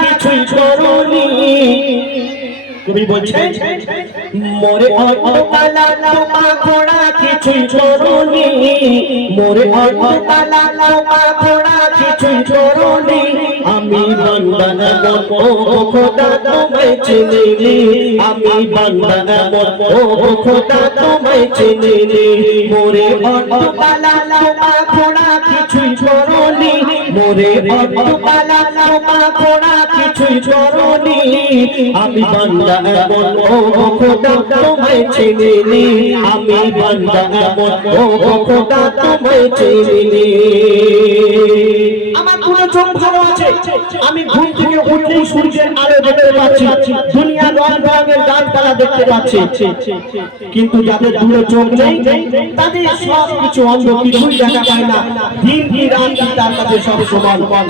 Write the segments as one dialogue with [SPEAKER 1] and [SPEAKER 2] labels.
[SPEAKER 1] কিছুই করনি। কবি বলছে মোরে অন্ধকালা বাবা খোড়া কিছুই করনি। আমি বান্দা এমন ও খোদা তোমায় চিনিনি। আমি বান্দা এমন ও খোদা তোমায় চিনিনি। মোরে করনি। আমি আমার পুরো চোখ ভালো আছে। আমি ঘুম থেকে সূর্যের আলো দেখতে পাচ্ছি। দুনিয়া রঙের গাছপালা দেখতে পাচ্ছি। কিন্তু যাদের দুটো চোখ নেই, তাদের সব কিছু অন্ধ, কিছুই দেখা পায় না। দিন কি রাত তার কাছে সব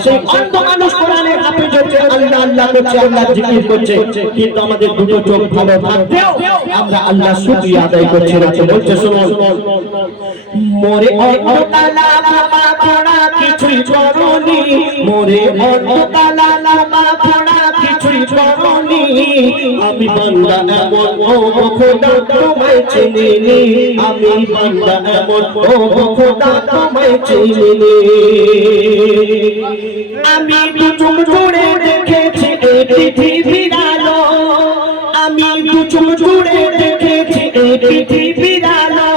[SPEAKER 1] সেই অন্ধ মানুষ কোরআনে আল্লাহ আল্লাহ করছে, আল্লাহ জিকির করছে, কিন্তু আমাদের দুটো চোখ ভালো থাকতেও আমরা আল্লাহ আদায় করছি বলছে, শুনুন, মোরে বাবা কিছুই কিছুই আমি বান্দা এমন ও খোদা তোমায় চিনিনি। আমি বান্দা এমন ও খোদা তোমায় চিনিনি। আমি দু চোখ জুড়ে দেখেছি এই পৃথিবীর আলো। আমি দু চোখ জুড়ে দেখেছি এই পৃথিবীর আলো।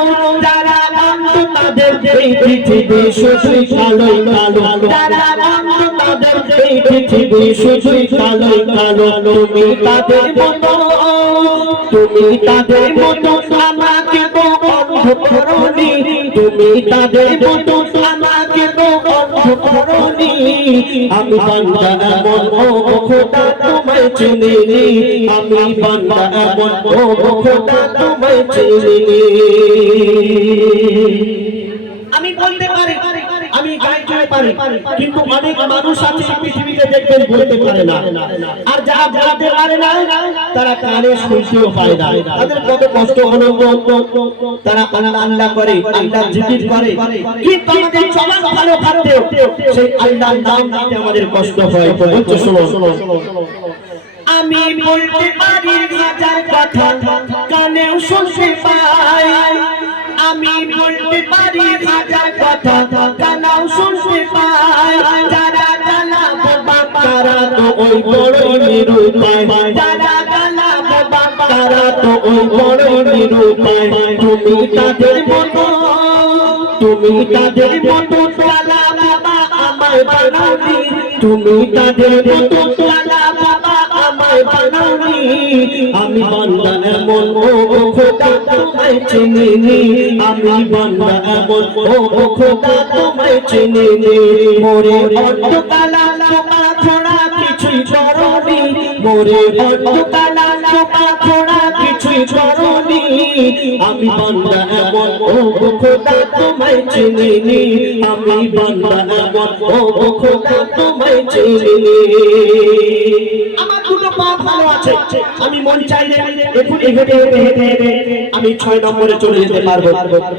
[SPEAKER 1] যারা অন্ধ তাদের এই পৃথিবী শুধুই কালোই কালো। যারা এই পৃথিবী শুধুই কালোই কালো, তুমি তাদের মতো। তুমি তাদের মতো, আমাকে তো অন্ধ করনি তুমি তাদের মতো, আমাকে তো অন্ধ করনি আমি বান্দা এমন ও খোদা তোমায় চিনিনি। আমি বান্দা এমন ও খোদা তোমায় চিনিনি। আমি বলতে পারি আমি গাইতে পারি কিন্তু অনেক মানুষ আছে পৃথিবীতে দেখবেন বলতে পারে না। আর যারা বলতে পারে না তারা কানে শুনতেও পায় না। তাদের কত কষ্ট অনুভব তারা আল্লাহ করে আল্লাহ জিকির করে। কিন্তু আমাদের জবান ভালো থাকতেও সেই আল্লাহর নাম নিতে আমাদের কষ্ট হয়। তো বলছে শোনো? আমি বলতে পারি হাজার কথা কানেও শুনতে পাই। আমি বলতে পারি হাজার কথা ওই বড়ই নিরুপায় যারা গালা তারা তো ওই বড়ই নিরুপায় তুমি তাদের মতো, তুমি তাদের মতো গালা বাবা আমায় বানাওনি তুমি তাদের মতো গালা বাবা আমায় বানাওনি আমি বান্দা এমন ও খোদা তোমায় চিনিনি। আমি বান্দা এমন ও খোদা তোমায় চিনিনি। মোরে অন্ধকালা করনি মোরে বন্ধুকালা লোকা খোড়া কিছুই করনি। আমি বান্দা এমন, ও খোদা, তোমায় চিনিনি। আমি বান্দা এমন, ও খোদা, তোমায় চিনিনি। আমার দুটো ভালো আছে। আমি মন চাইলে এখনই হেঁটে হেঁটে হেঁটে হেঁটে আমি ছয় নম্বরে চলে যেতে পারব।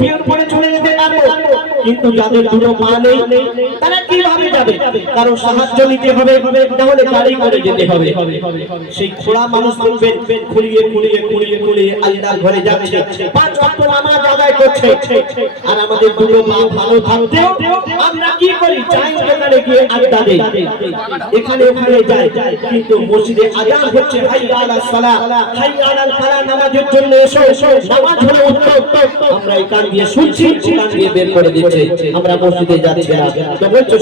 [SPEAKER 1] পিয়ন পরে চলে যেতে পারব। কিন্তু যাদের দুটো পা নেই তারা কীভাবে যাবে? কারও সাহায্য নিতে হবে তাহলে গাড়ি করে যেতে হবে। সেই খোড়া মানুষ বলবেন খুলিয়ে খুলিয়ে খুলিয়ে খুলিয়ে আল্লাহর ঘরে যাচ্ছে। পাঁচ ওয়াক্ত নামাজ আদায় করছে। আর আমাদের দুটো পা ভালো থাকতেও আমরা কি করি? চাই দোকানে গিয়ে আড্ডা দেই। এখানে ওখানে যাই কিন্তু মসজিদে আজান হচ্ছে আলাল ফালাহ নামাজের জন্য এসো। নামাজ হলো আমরা এই দিয়ে শুনছি, কান দিয়ে বের করে দিচ্ছে। আমরা মসজিদে যাচ্ছি না। তো বলছো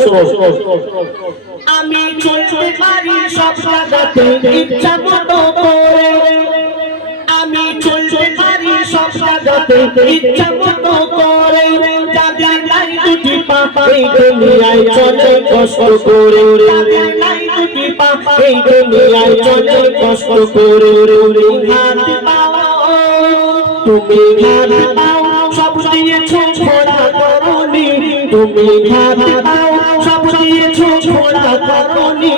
[SPEAKER 1] আমি চলতে পারি সব জায়গাতে, ইচ্ছা মতো করে। আমি চলতে পারি সব জায়গাতে, ইচ্ছা মতো করে। যাদের নাই দুটি পা, এই দুনিয়ায় চলে কষ্ট করে। পা এই দুনিয়ায় চলে কষ্ট করে হাত পাও তুমি হাত পাও সব দিয়েছ ছোড়া করনি। তুমি হাত পাও সব দিয়েছ ছোড়া করনি।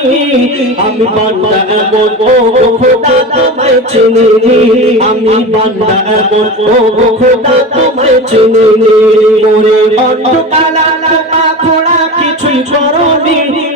[SPEAKER 1] আমি বান্দা এমন ও খোদা তোমায় চিনিনি। আমি বান্দা এমন ও খোদা তোমায় চিনিনি। মোরে অন্ধকালা লামা খোড়া কিছুই করনি।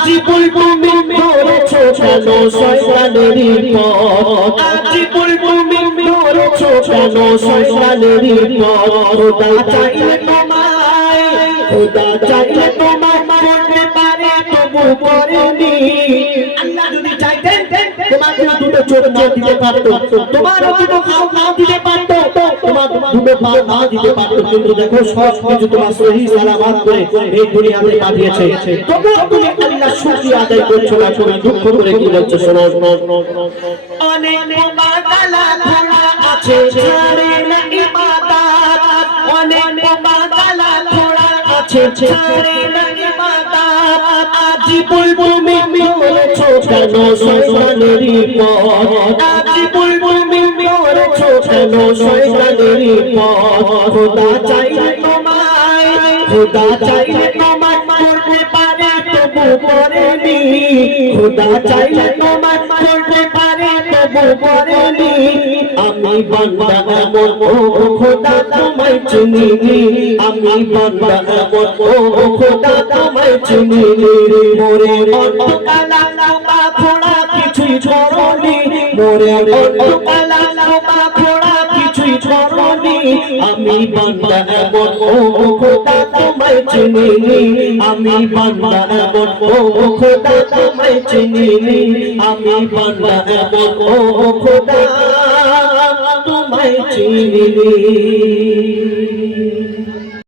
[SPEAKER 1] আজি বলব তুমি ধরেছো কেন শয়তানেরই পথ আজি বলব তুমি ধরেছো কেন শয়তানেরই পথ খোদা চাইলে তোমায় খোদা চাইলে তোমায় মারতে পারে তবু করেনি। আল্লাহ যদি চাইতেন তোমাকে দুটো চোখ না দিতে পারতো তোমার দুটো খাও না দিতে পারতো তোমার দুটো পা না দিতে পারতো কিন্তু দেখো সব কিছু তোমার সহি সালামত করে এই দুনিয়াতে পাঠিয়েছে। আল্লাহ শুকরিয়া আদায় করছ না তুমি দুঃখ করে কি বলছো শোনো অনেক বাগালা ঘোড়া আছে ছাড়ে না ইবাদত অনেক বাগালা ঘোড়া আছে ছাড়ে না ইবাদত আজি বলব মিমি করেছ কেন শয়তানেরই পথ আজি বলব মিমি করেছ কেন শয়তানেরই পথ খোদা চাইলে তোমায় খোদা পারে করেনি খোদা চাইলে তোমায় করতে পারে, তবু করেনি আমি বান্দা এমন, ও খোদা তোমায় চিনি আমি বান্দা এমন, ও খোদা তোমায় চিনি মোরে অন্তকালা লাউকা ঘোড়া কিছুই ছড়নি মোরে ঘোড়া কিছুই ছড়নি আমি বান্দা এমন ও খোদা তোমায় চিনি আমি বান্দা এমন ও খোদা তোমায় চিনি আমি বান্দা এমন ও খোদা তোমায় চিনি